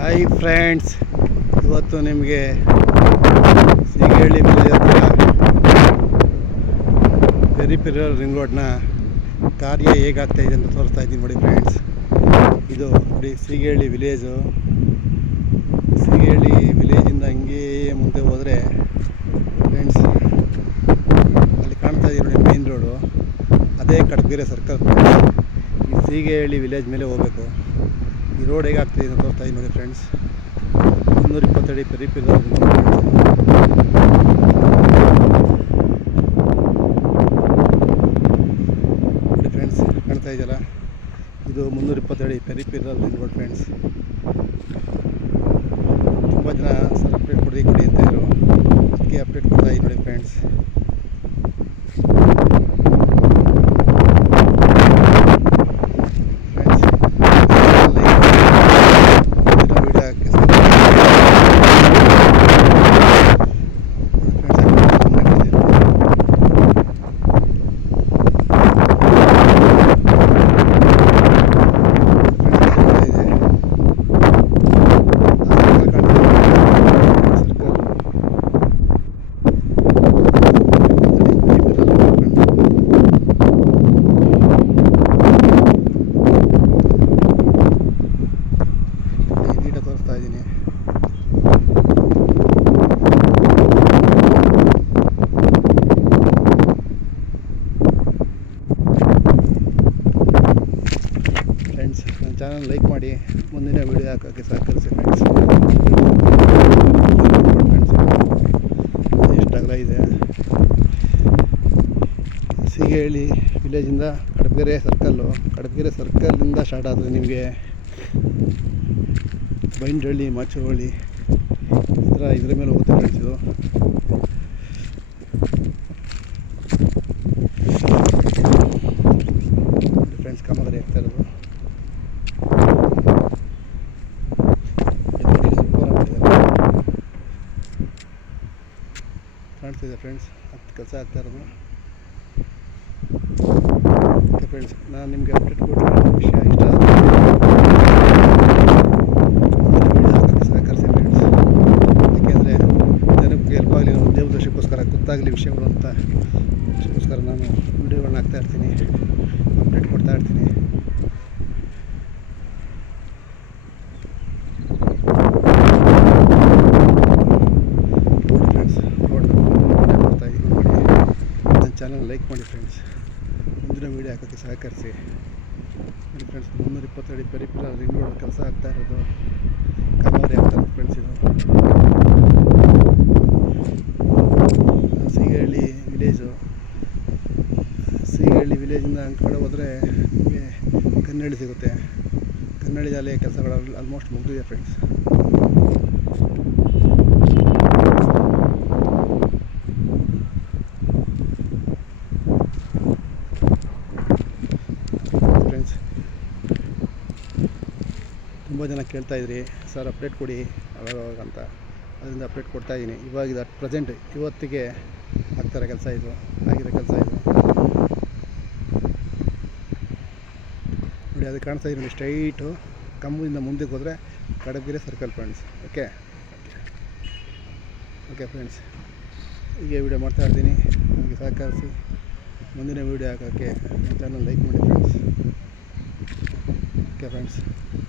Hi friends, ಇವತ್ತು ನಿಮಗೆ Seegehalli village ಹತ್ರ ಪೆರಿಫೆರಲ್ ರಿಂಗ್ ರೋಡ್ನ ಕಾರ್ಯ ಹೇಗಾಗ್ತಾಯಿದೆ ಅಂತ ತೋರಿಸ್ತಾ ಇದ್ದೀನಿ ನೋಡಿ ಫ್ರೆಂಡ್ಸ್. ಇದು ನೋಡಿ ಸೀಗೇಳಿ ವಿಲೇಜು. ಸೀಗೇಳಿ ವಿಲೇಜಿಂದ ಹಂಗೇ ಮುಂದೆ ಹೋದರೆ ಫ್ರೆಂಡ್ಸ್ ಅಲ್ಲಿ ಕಾಣ್ತಾ ಇದೆ ನೋಡಿ ಮೇನ್ ರೋಡು, ಅದೇ ಕಡಬಗೆರೆ ಸರ್ಕಲ್. ಈ ಸೀಗೇಳಿ ವಿಲೇಜ್ ಮೇಲೆ ಹೋಗಬೇಕು. ಈ ರೋಡ್ ಹೇಗಾಗ್ತಿದೆ ಅಂತ ತೋರಿಸ್ತಾ ಇದ್ದೀನಿ ನೋಡಿ ಫ್ರೆಂಡ್ಸ್. 320 ಅಡಿ ಪೆರಿಫೆರಲ್ ನೋಡಿ ಫ್ರೆಂಡ್ಸ್, ಕಾಣ್ತಾ ಇದೆಯಲ್ಲ, ಇದು 320 ಅಡಿ ಪೆರಿಫೆರಲ್ ರಿಂಗ್ ರೋಡ್ ಫ್ರೆಂಡ್ಸ್. ತುಂಬ ಜನ ಸರ್ ಅಪ್ಡೇಟ್ ಕೊಡಿ ಅಂತ ಇದ್ರು, ಅದಕ್ಕೆ ಅಪ್ಡೇಟ್ ಕೊಡ್ತಾ ಇದ್ದೀನಿ ನೋಡಿ ಫ್ರೆಂಡ್ಸ್. ಫ್ರೆಂಡ್ಸ್, ನನ್ನ ಚಾನಲ್ ಲೈಕ್ ಮಾಡಿ, ಮುಂದಿನ ವೀಡಿಯೋ ಹಾಕೋಕ್ಕೆ ಸಹಕರಿಸಿ ಫ್ರೆಂಡ್ಸ್. ಎಷ್ಟು ಅಗಲ ಇದೆ. ಸೀಗೇಳಿ ವಿಲೇಜಿಂದ ಕಡಬಗೆರೆ ಸರ್ಕಲ್ಲು, ಕಡಬಗೆರೆ ಸರ್ಕಲ್ಲಿಂದ ಸ್ಟಾರ್ಟ್ ಆದರೆ ನಿಮಗೆ ಬೈಂಡಹಳ್ಳಿ, ಮಾಚುಹಳ್ಳಿ ಇದ್ರ ಮೇಲೆ ಹೋಗುತ್ತೆ ಫ್ರೆಂಡ್ಸ್. ಇದು ಫ್ರೆಂಡ್ಸ್ ಕಾಮಗಾರಿ ಆಗ್ತಾ ಇರೋದು. ಕಾಣ್ತಿದೆ ಫ್ರೆಂಡ್ಸ್, ಹತ್ತು ಕೆಲಸ ಆಗ್ತಾ ಇರೋದು. ಓಕೆ ಫ್ರೆಂಡ್ಸ್, ನಾನು ನಿಮಗೆ ಅಪ್ಡೇಟ್ ಕೊಟ್ಟಿರೋ ವಿಷಯ ಇಷ್ಟ ಆದರೆ ವಿಡಿಯೋ ಹಾಕೋಕ್ಕೆ ಸಹಕರಿಸಿ ಫ್ರೆಂಡ್ಸ್. ಏಕೆಂದರೆ ಜನಕ್ಕೆ ಹೆಲ್ಪ್ ಆಗಲಿ, ನಮ್ಮ ದೇವದರ್ಶಕ್ಕೋಸ್ಕರ ಗೊತ್ತಾಗಲಿ ವಿಷಯಗಳು ಅಂತ ಅದಕ್ಕೋಸ್ಕರ ನಾನು ವಿಡಿಯೋಗಳನ್ನ ಹಾಕ್ತಾ ಇರ್ತೀನಿ, ಅಪ್ಡೇಟ್ ಕೊಡ್ತಾ ಇರ್ತೀನಿ. ಚಾನಲ್ ಲೈಕ್ ಮಾಡಿ ಫ್ರೆಂಡ್ಸ್, ಮುಂದಿನ ವೀಡಿಯೋ ಹಾಕೋಕ್ಕೆ ಸಹಕರಿಸಿ ನೋಡಿ ಫ್ರೆಂಡ್ಸ್. 320 ಅಡಿ ಪೆರಿಫೆರಲ್ ರಿಂಗ್ ರೋಡ್ ಕೆಲಸ ಆಗ್ತಾ ಇರೋದು, ಕಾಮಗಾರಿ ಆಗ್ತಾ ಇರೋದು ಫ್ರೆಂಡ್ಸ್. ಇದು ಸೀಗೇಳಿ ವಿಲೇಜು. ಸೀಗೇಳಿ ವಿಲೇಜಿಂದ ಅಂಕ ಕಡೆ ಹೋದರೆ ನಿಮಗೆ ಕನ್ನಳ್ಳಿ ಸಿಗುತ್ತೆ. ಕನ್ನಳ್ಳಿದಲ್ಲಿ ಕೆಲಸಗಳು ಆಲ್ಮೋಸ್ಟ್ ಮುಗಿದಿದೆ ಫ್ರೆಂಡ್ಸ್. ತುಂಬ ಜನ ಕೇಳ್ತಾಯಿದ್ರಿ ಸರ್ ಅಪ್ಡೇಟ್ ಕೊಡಿ ಅವಾಗ ಅಂತ, ಅದರಿಂದ ಅಪ್ಡೇಟ್ ಕೊಡ್ತಾಯಿದ್ದೀನಿ. ಇವಾಗ ಇದು ಅಟ್ ಪ್ರೆಸೆಂಟ್ ಇವತ್ತಿಗೆ ಆಗ್ತಾಯಿರೋ ಕೆಲಸ, ಇದು ಆಗಿರೋ ಕೆಲಸ ಇದು ನೋಡಿ. ಅದು ಕಾಣಿಸ್ತಾ ಇದೆ ನೋಡಿ, ಸ್ಟ್ರೈಟು ಕಂಬದಿಂದ ಮುಂದಕ್ಕೆ ಹೋದರೆ Kadabagere circle friends. Okay friends, ಹೀಗೆ ವೀಡಿಯೋ ಮಾಡ್ತಾ ಇರ್ತೀನಿ. ನನಗೆ ಸಹಕರಿಸಿ, ಮುಂದಿನ ವೀಡಿಯೋ ಹಾಕೋಕ್ಕೆ ನನ್ನ ಚಾನಲ್ ಲೈಕ್ ಮಾಡಿ ಫ್ರೆಂಡ್ಸ್. Okay friends.